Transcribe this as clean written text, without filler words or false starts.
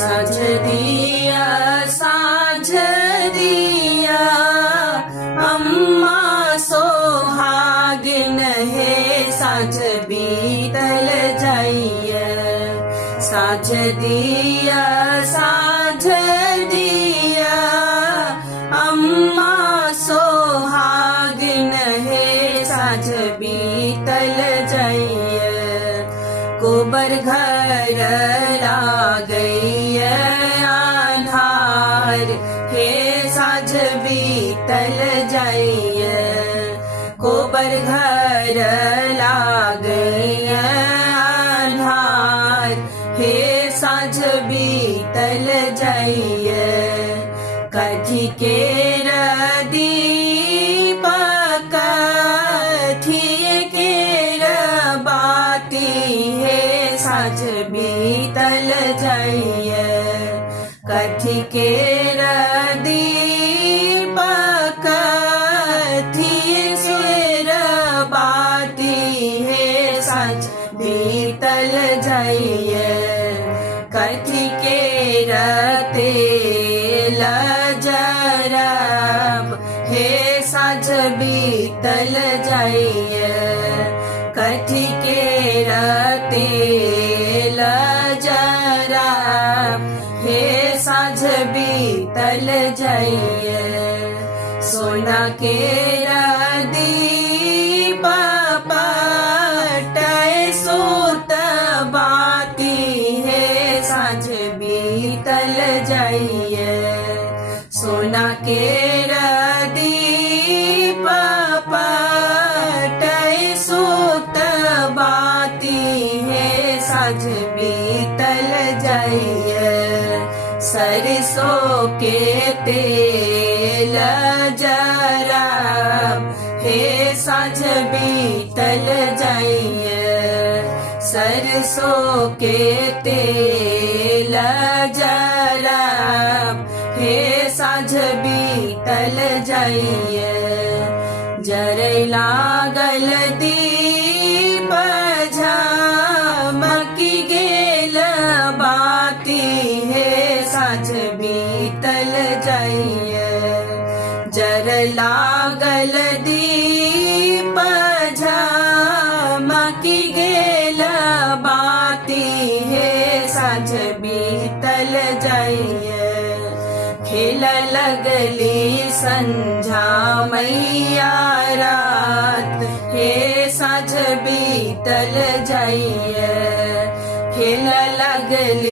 साँझ दिया साँझ दिया अम्मा सोहागिन है साँझ बीतल जाइए। साँझ दिया साँझ दिया अम्मा सोहागिन है साँझ बीतल जाइए। गोबर घर लागइए आन्हार हे साँझ बीतल जाइए। गोबर घर लागइए आन्हार हे साँझ बीतल जाइए। कथी केर दीप कथी केर बाती हे साँझ बीतल जाइए। कथी केर दीप कथी केर बाती हे साँझ बीतल जाइए। कथी केर तेल जरब हे साँझ बीतल जाइए। कथी केर तेल जरब हे साँझ बीतल जाइए। सोना केर दीप पटै सूत बाती हे साँझ बीतल जाइए। सोना केर दीप पटै सूत बाती हे साँझ बीतल जाइए। सरसों के तेल जरब हे साँझ बीतल जाइए। सरसों के तेल जरब हे साँझ बीतल जाइए। जरै लागल दीप झमकी गेल बाती हे साँझ बीतल जाइए। जरै लागल दीप झमकी गेल बाती हे साँझ बीतल जाइए। खेल लगली संझा मैया रात हे साँझ बीतल जाइए। खेल लगली